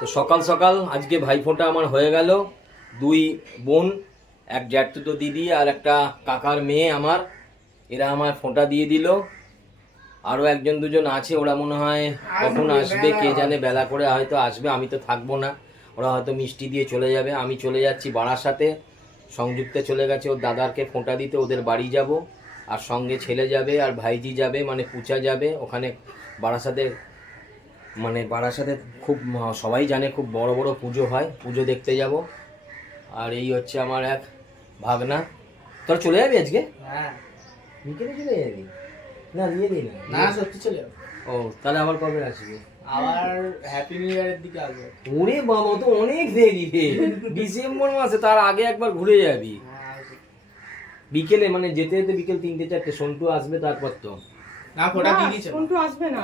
তো সকাল সকাল আজকে ভাইফোঁটা আমার হয়ে গেল। দুই বোন, এক জ্যাঠতুতো দিদি আর একটা কাকার মেয়ে আমার, এরা আমার ফোঁটা দিয়ে দিল। আরও একজন দুজন আছে, ওরা মনে হয় কখন আসবে কে জানে, বেলা করে হয়তো আসবে, আমি তো থাকবো না। ওরা হয়তো মিষ্টি দিয়ে চলে যাবে। আমি চলে যাচ্ছি বারাসাতে, সংযুক্তে চলে গেছে ওর দাদারকে ফোঁটা দিতে, ওদের বাড়ি যাব। আর সঙ্গে ছেলে যাবে আর ভাইজি যাবে, মানে পুচা যাবে ওখানে বারাসাতে। মানে বারাসাতে খুব সবাই জানে খুব বড় বড় পুজো হয়, পুজো দেখতে যাব। আর এই হচ্ছে আমার এক ভাগনা। তোরা চলে যাবি আজকে? হ্যাঁ, বিকেলে চলে যাবি? না নিয়ে দিই না। না সত্যি চলে যাবো। ও তাহলে আবার কবে আসবি? আবার হ্যাপি নিউ ইয়ারের দিকে আসবো। ওরে বাবা, তো অনেক দেরি রে। ডিসেম্বর মাসে, তার আগে একবার ঘুরে যাবি। বিকেলে মানে যেতে যেতে বিকেল 3-4টে সন্টু আসবে, তারপর তো না ফোটা দিয়ে দিয়েছে। সন্টু আসবে না,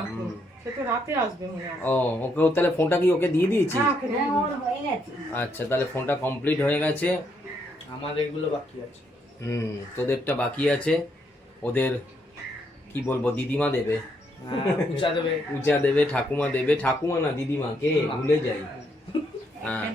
সে তো রাতে আসবে মনে হয়। ও ওকে, তাহলে ফোনটা কি ওকে দিয়ে দিয়েছি? হ্যাঁ, ওর হয়ে গেছে। আচ্ছা, তাহলে ফোনটা কমপ্লিট হয়ে গেছে। আমাদের এগুলো বাকি আছে। তোদেরটা বাকি আছে। ওদের কি বলবো, দিদিমা দেবে, উঁচা দেবে, পূজা দেবে, ঠাকুমা দেবে। ঠাকুমা না দিদিমাকে ভুলে যাই। হ্যাঁ,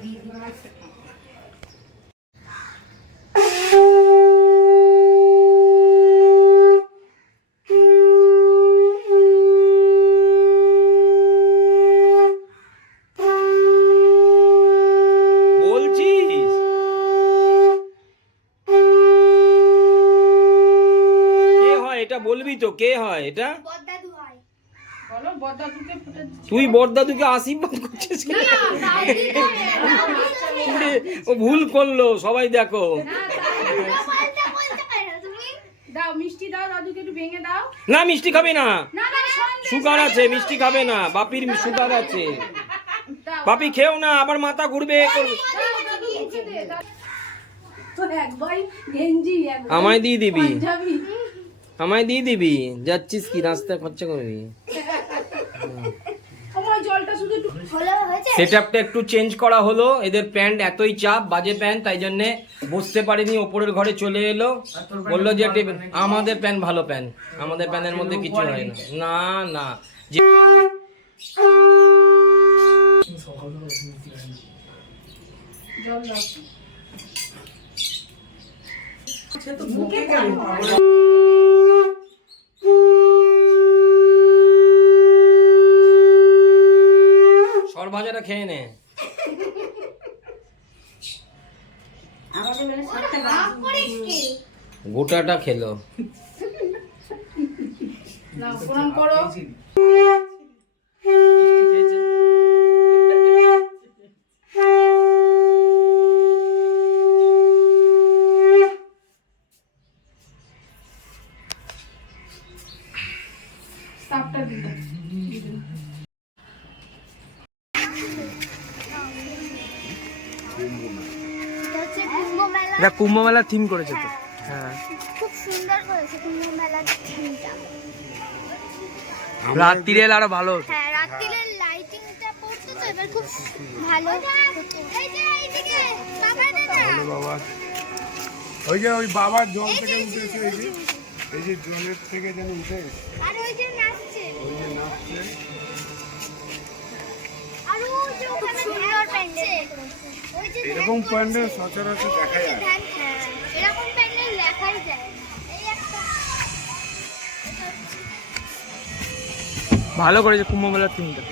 বলছিস কে হয় এটা, বলবি তো কে হয় এটা? বড়দাদু হয়। বলো বড়দাদুকে ফুটে তুই বড়দাদুকে আশীর্বাদ করছিস? না দাদি করে ও ভুল করলো, সবাই দেখো। বলতে বলতে পারো তুমি। দাও, মিষ্টি দাও, দাদুকে একটু ভেঙে দাও। না মিষ্টি খাবে না, না না, সন্দেশ সুগার আছে, মিষ্টি খাবে না। বাপির সুগার আছে, দাও। বাপি খেও না, আবার মাথা ঘুরবে। দাদুকে দে, দাও। তো একবার গেঞ্জি, একবার আমায় দিয়ে দিবি, পাঞ্জাবি। আমায় দিয়ে দিবি। যাচ্ছিস কি রাস্তায় খরচা করবি? আমার জলটা শুধু একটু হলো হয়েছে। সেটআপটা একটু চেঞ্জ করা হলো। এদের প্যান্ট এতই চাপ, বাজে প্যান্ট, তাই জন্যে বসতে পারিনি, ওপরের ঘরে চলে এলো। বললো যে আমাদের প্যান্ট ভালো প্যান্ট, আমাদের প্যান্টের মধ্যে কিছু হয় না। না না, যে জল দাও। সর ভাজাটা খেয়ে নে। আমাদের বেলা সাতটা রাগ করিস কি? গোটাটা খেলো। না, প্রণাম করো। তাপটা দিতে। এটা হচ্ছে কুম্ভ মেলা। এটা কুম্ভ মেলার থিম করেছে তো। হ্যাঁ, খুব সুন্দর করেছে কুম্ভ মেলার থিমটা। রাত্রিরেল আরো ভালো হতো। হ্যাঁ, রাত্রিরে লাইটিংটা পড়তো তো এবার খুব ভালো হতো। এই যে এইদিকে বাবা দাদা। বাবা ওই যে ওই বাবার জল থেকে উঠেছে, এই যে জলের থেকে যেন উঠে আর ওই যে নাচছে। ওই যে নাচছে। আর ওই যে ওখানে সুন্দর প্যান্ডেল। ওই যে এরকম প্যান্ডেল সচরাচর দেখা যায়। হ্যাঁ, এরকম প্যান্ডেল দেখাই যায়। এই একটা ভালো করেছে কুম্ভ মেলার থিমটা।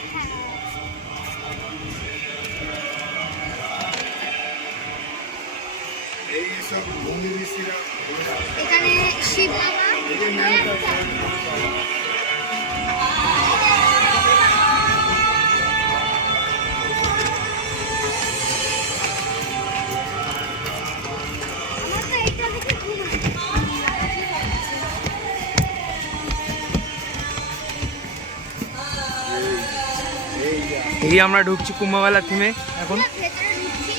এই সব মুনি ঋষিরা এখানে শিব বাবা। এই যে মেলাটা আমার তো এইটা দেখে ঘুম এই আমরা ঢুকছি কুম্ভ মেলার থিমে এখন। আসে। ভেতরে ঢুকছি।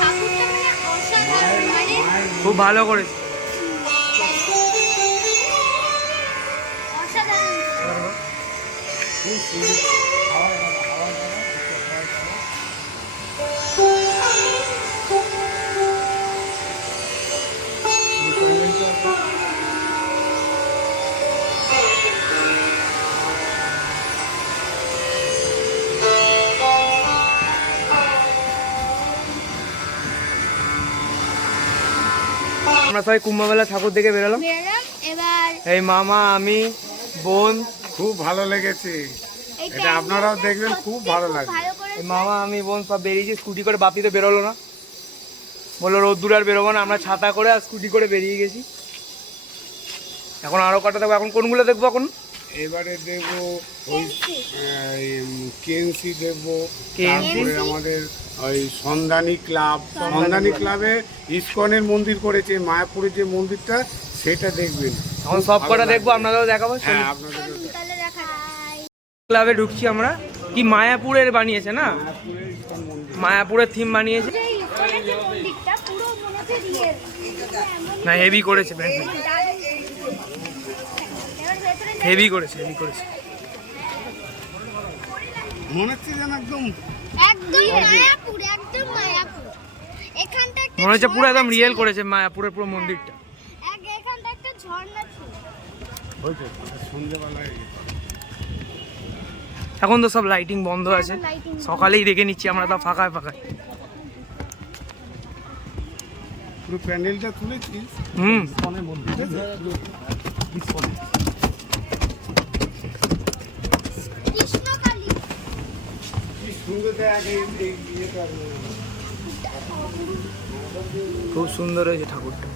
ঠাকুরটা মানে অসাধারণ, মানে খুব ভালো করেছে। অসাধারণ। খুব সুন্দর। আমরা সবাই কুম্ভমেলা ঠাকুর দেখে বেরোলাম। বেরোলাম এবার। এই মামা, আমি, বোন। খুব ভালো লেগেছে, এটা আপনারাও দেখবেন, খুব ভালো লাগবে। ভালো করে এই মামা, আমি, বোন সব বেরিয়েছি স্কুটি করে। বাপি তো বেরোলো না, বললো রোদ্দুর আর বেরোবো না। আমরা ছাতা করে আর স্কুটি করে বেরিয়ে গেছি। এখন আরো কটা দেখবো। এখন কোনগুলো দেখবো? এখন এবারে দেখবো ওই কেএনসি দেখবো, KNC? তারপরে আমাদের ওই সন্ধানী ক্লাব, সন্ধানী ক্লাবে ইসকনের মন্দির করেছে, মায়াপুরের যে মন্দিরটা সেটা দেখবেন। এখন সব কটা দেখবো, আপনাদেরও দেখাবো। হ্যাঁ, আপনাদের তাহলে দেখা ক্লাবে ঢুকছি আমরা। কি মায়াপুরের বানিয়েছে না? মায়াপুরের ইসকন মন্দির। মায়াপুরের থিম বানিয়েছে যে ইসকনের যে মন্দিরটা পুরো মনে হচ্ছে রিয়েল। না, হেভি করেছে, হেভি করেছে, হেভি করেছে। মনে হচ্ছে যেন একদম একদম মায়াপুর, একদম মায়াপুর। এখানটা একটা মনে হচ্ছে পুরো একদম ঝর্ণা রিয়েল ছিল। করেছে মায়াপুরের পুরো মন্দিরটা। এখানটা একটা ঝর্ণা ছিল। হয়েছে সন্ধ্যেবেলায়। এখন তো সব লাইটিং বন্ধ আছে, সকালেই দেখে নিচ্ছি আমরা, তো ফাঁকায় ফাঁকায়। পুরো প্যান্ডেলটা তুলেছিস হুম, কৃষ্ণকালী। কি সুন্দর দেখ এই ইয়েটা। খুব সুন্দর হয়েছে ঠাকুরটা।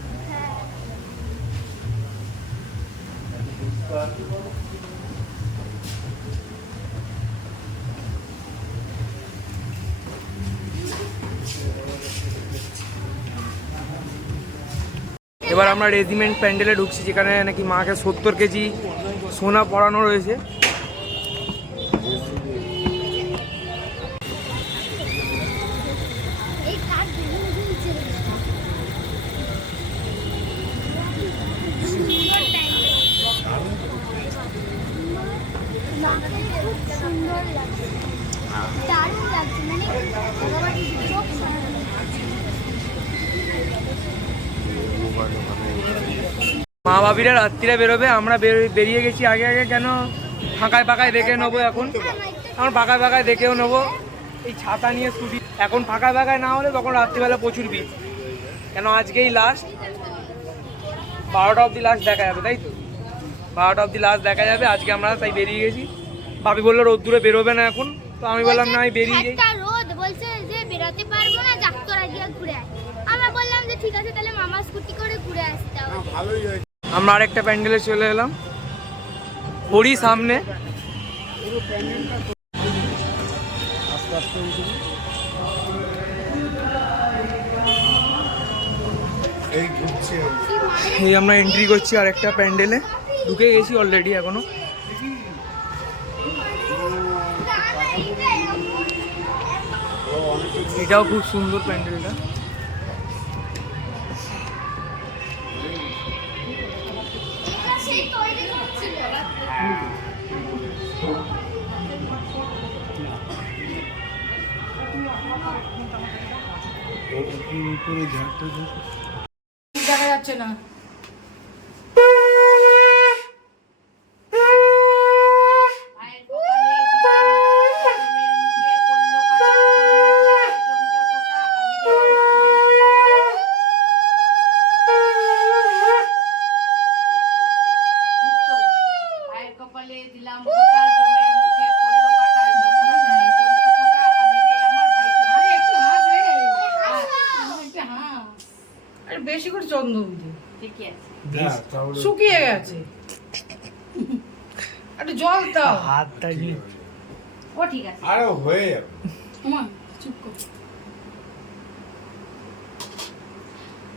এবার আমরা রেজিমেন্ট প্যান্ডেলে ঢুকছি, যেখানে নাকি মাকে 70 কেজি সোনা পরানো রয়েছে। এই কাঠ বেলুন ঝুলছে। সুন্দর প্যান্ডেল। খুব সুন্দর লাগছে, দারুণ লাগছে, মানে চোখ সারানো। মা বাবিরা রাত্রিরে বেরোবে, আমরা বেরিয়ে গেছি আগে আগে। কেন? ফাঁকায় ফাঁকায় দেখে নেবো। এখন ফাঁকায় ফাঁকায় দেখেও নেবো। এই ছাতা নিয়ে স্কুটি, এখন ফাঁকায় ফাঁকায় না হলে তখন রাত্রিবেলা প্রচুর ভিড়। কেন আজকেই লাস্ট, 12টা অবধি লাস্ট দেখা যাবে, তাই তো? 12টা অবধি লাস্ট দেখা যাবে আজকে। আমরা তাই বেরিয়ে গেছি। বাপি বললো রোদ্দুরে বেরোবে না এখন, তো আমি বললাম না, আমি বেরিয়ে যাই। একটা রোদ বলছে যে বেরোতে পারবো না, যাক তোরা গিয়ে ঘুরে আয়। আমরা বললাম যে ঠিক আছে, তাহলে মামা স্কুটি করে ঘুরে আসতে হবে। ভালোই হয়েছে। আমরা আরেকটা প্যান্ডেলে চলে এলাম, ওরই সামনে। পুরো প্যান্ডেলটা আস্তে আস্তে উঠবে। এই ঢুকছে এই আমরা এন্ট্রি করছি আরেকটা প্যান্ডেলে, ঢুকে গেছি অলরেডি এখনো। এটাও খুব সুন্দর প্যান্ডেলটা। এটা সেই তৈরি করছিল। উপরে ঝাড়টা দেখা যাচ্ছে না। বেশি করে চন্দন দিয়ে শুকিয়ে গেছে, একটু জল দাও। হাতটা ও ঠিক আছে, আরে হয়ে যাবে। চুপ কর।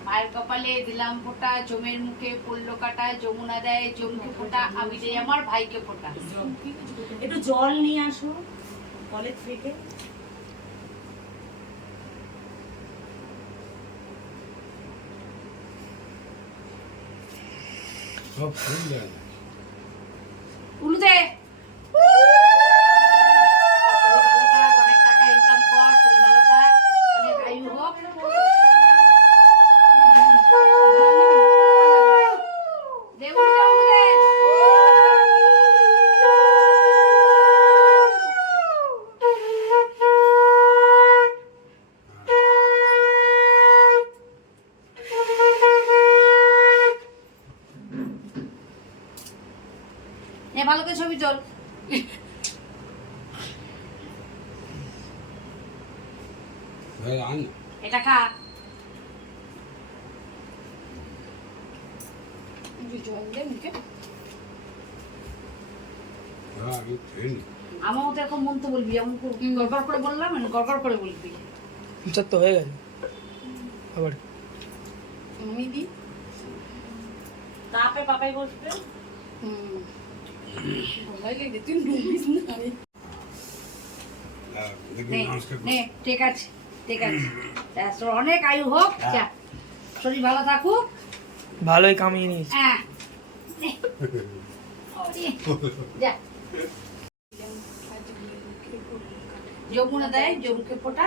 মায়ের কপালে দিলাম ফোঁটা, জমের মুখে পড়লো কাটা, যমুনা দেয় জমকে ফোঁটা, আমি দেই আমার ভাইকে ফোঁটা। একটু জল নিয়ে আসো কলেজ থেকে। সব ফুল যায় না। উলুদে অনেক টাকা ইনকাম কর, শরীর ভালো থাক, অনেক আয়ু হোক। দে উলুদে, উলুদে। নে ভালো করে ছবি তোল। এটা খা। জল দে মুখে। আমার মতো এরকম মন তো বলবি, এমন গড়গড় করে বললাম, গড়গড় করে বলবি। বিচার তো হয়ে গেছে আবার আমি দি। তাপে পাপাই বসবে। গলায় লেগে তুই ডুবিস না। নে নে, ঠিক আছে ঠিক আছে। ব্যাস, তোর অনেক আয়ু হোক, যা শরীর ভালো থাকুক। ভালোই কামিয়ে নিয়েছি। হ্যাঁ নে। ওরে, যা। যমুনা দেয় জমকে ফোটা,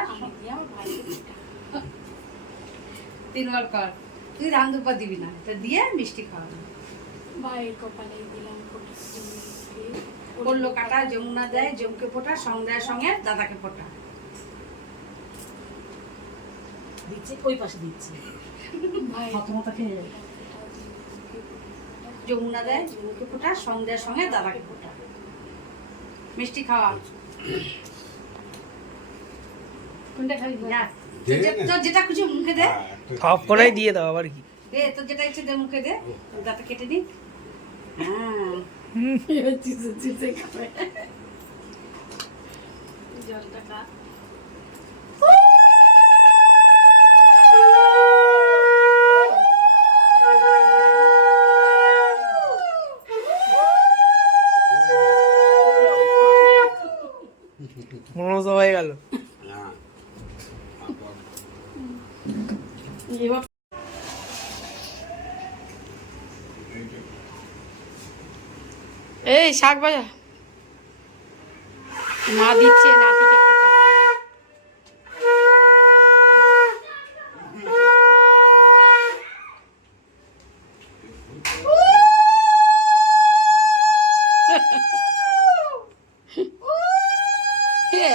তিনবার কর। তুই রাম দুপা দিবি না, এটা দিয়ে মিষ্টি খাওয়াবি। ভাইয়ের কপালে দিলাম ফোঁটা, পড়লো কাটা, যমুনা দেয় জমকে ফোটা, সন্ধ্যার সঙ্গে দাদাকে ফোটা। দিচ্ছে ওই পাশে দিচ্ছে। প্রথমত খেয়ে যাবে। যমুনা দেয় জমকে ফোটা, সন্ধ্যার সঙ্গে দাদাকে ফোটা। মিষ্টি খাওয়া। কোনটা খাবি? যা। তোর যেটা খুশি মুখে দে। সব করেই দিয়ে দাও আবার কি। দে, তোর যেটা ইচ্ছে দে মুখে দে। দাঁতে কেটে নি। হ্যাঁ, চিসে খাবে। জলটা খা। মনোজ হয়ে গেল। এই শাক ভাজা মা দিচ্ছে নাতিকে ফোঁটা।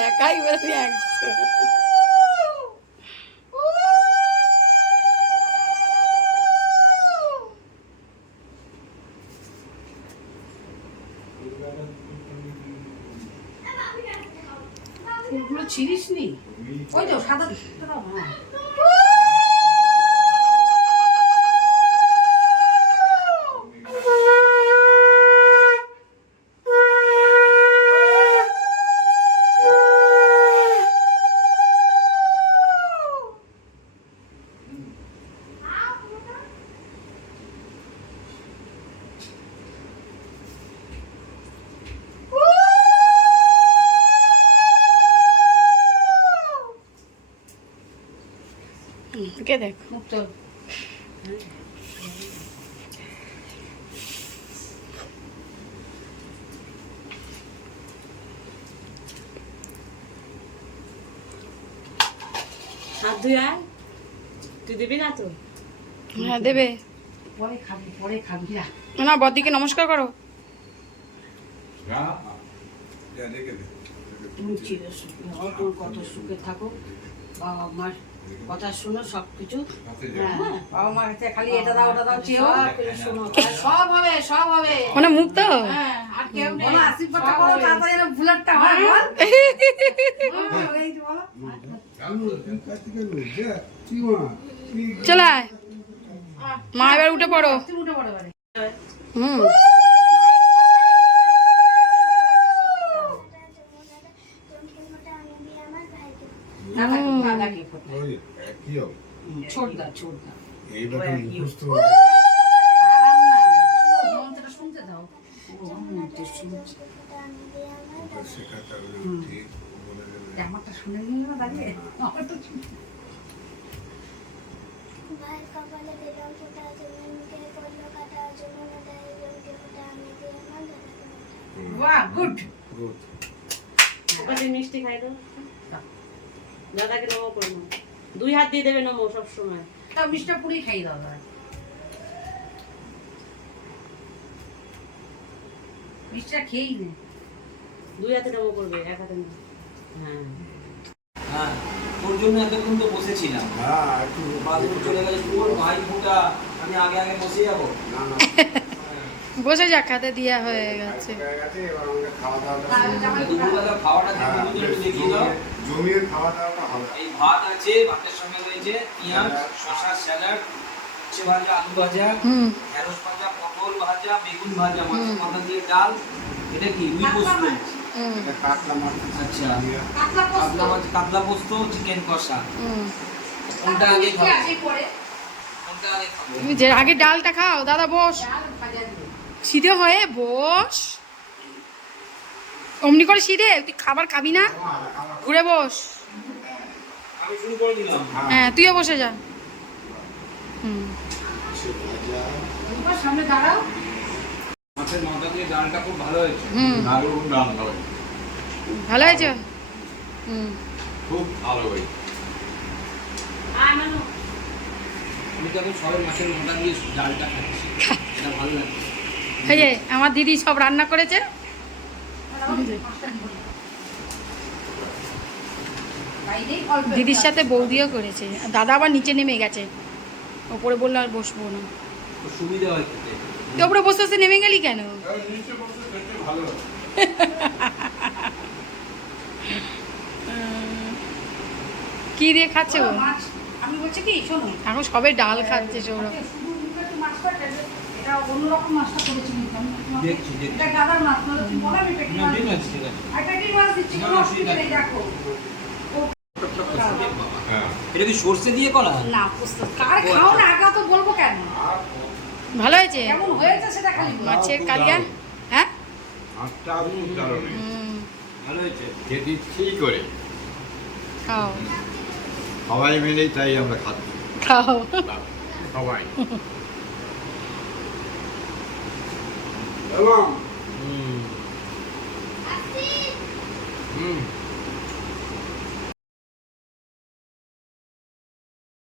একাই বলে একশো। ফুলগুলো ছিঁড়িস নি? ওই তো সাদা দাও, হ্যাঁ। কে দেখ মুখ চল। হাত ধুয়ে আয়। তুই দিবি না তো? হ্যাঁ দেবে। পরে খাবি না। না বদিকে নমস্কার করো। তুমি চিরসুখী হও, তুমি কত সুখে থাকো, বাবা মার কথা শোনো, সবকিছু। হ্যাঁ, বাবা মার কাছে খালি এটা দাও ওটা দাও চেয়েও শোনো, সব হবে সব হবে। মানে মুখ তো হ্যাঁ, আর কেউ নেই। বলো আশীর্বাদটা করো, তাড়াতাড়ি যেন বুলেটটা হয়, বল। এই যে বলো। চল আয়। মা এবার উঠে পড়ো। তুমি উঠে পড়ো এবারে। হুম দাদাকে ফোটা। ছোট দা ছোট দা। মন্ত্রটা শুনতে দাও। আমারটা শুনে নিল না দাঁড়িয়ে। আমারটা শুনে। ভাইয়ের কপালে দিলাম ফোঁটা, জমির মুখে পড়লো কাটা, যমুনা দেয় জমকে ফোঁটা, আমি দিয়ে আমার দাদাকে ফোঁটা। বাহ, গুড। ওকে মিষ্টি খাই দাও। দাদাকে নমো করবো। 2 হাত দিয়ে দেবে নমো সবসময়। তা মিষ্টি পুরি খাই দাও দাদা। মিষ্টিটা খেয়েই নে। 2 হাতে নমো করবে, 1 হাতে না। হ্যাঁ হ্যাঁ, তোর জন্য এতক্ষণ তো বসেছিলাম। বাথরুম চলে গেলে তোর ভাই ফোঁটা, আমি আগে বসে যাবো। বসে যা, খেতে দেওয়া হয়ে গেছে। হয়ে গেছে, এবার আমাদের খাওয়া দাওয়াটা দুপুরবেলা খাওয়াটা একটু দেখিয়ে দাও। জমিয়ে খাওয়া দাওয়াটা হবে। এই ভাত আছে, ভাতের সঙ্গে রয়েছে পেঁয়াজ, শসা, স্যালাড, উচ্ছে ভাজা, আলু ভাজা, হুম। ঢেঁড়স ভাজা, পটল ভাজা, বেগুন ভাজা, মাছের মাথা দিয়ে ডাল। এটা কি রুই পোস্ত? হুম। এটা কাতলা মাছ। আচ্ছা, কাতলা পোস্ত। কাতলা মাছ, কাতলা পোস্ত, চিকেন কষা। হুম। কোনটা আগে খাবো? আছে পরে কোনটা আগে খাবো? তুমি যে আগে ডালটা খাও। দাদা বস, ডাল ভাজা দিও। সিধে হয়ে বস। অমনি করে সিধে, তুই খাবার খাবি না? ঘুরে বস। আমি শুরু করে দিলাম। হ্যাঁ, তুইও বসে যা। হুম। তোমার সামনে দাঁড়াও। মাছের মাথা দিয়ে ডালটা খুব ভালো হয়েছে। হুম। দারুণ রান্না হয়েছে, ভালো হয়েছে? হুম। খুব ভালো হয়েছে। আয় মানু আমি তো এখন সবাই মাছের মাথা দিয়ে ডালটা খাচ্ছি, এটা ভালো লাগছে। এই যে আমার দিদি সব রান্না করেছে। বাইরেই অল্প দিদির সাথে বৌদিও করেছে। আর দাদা আবার নিচে নেমে গেছে, ওপরে বললো আর বসবো না। খুব সুবিধা হয় খেতে। তুই ওপরে বসে বসে নেমে গেলি কেন? নিচে বসে খেতে ভালো হয়। কি দিয়ে খাচ্ছে ও? মাছ। আমি বলছি কি শোনো, এখন সবে ডাল খাচ্ছে সৌরভ। শুধু মুখে একটু মাছটা ঢেলে, এটা অন্যরকম মাছটা করেছি কিন্তু আমি তোমাকে- দেখছি। এটা গাদার মাছ, নাহলে তুমি বলো আমি পেটি না, মাছ ঠিক দিচ্ছি। আছে, ঠিক আছে। আর পেটি মাছ দিচ্ছি, না, কোনো না, অসুবিধা ঠিক নেই, দেখো। হ্যাঁ, এটা কি সর্ষে দিয়ে করা? না বুঝতে কার খাও না, একা তো বলবো কেন? ভালো হয়েছে কেমন হয়েছে সেটা খালি বলো। মাছের কালিয়া। হ্যাঁ। মাছটা খুব দারুণ হয়েছে। হুম। ভালো হয়েছে। খেতে ইচ্ছেই করে, খাও সবাই মিলেই তাই আমরা খাচ্ছি, খাও। সবাই। এবং হুম। আসি। হুম।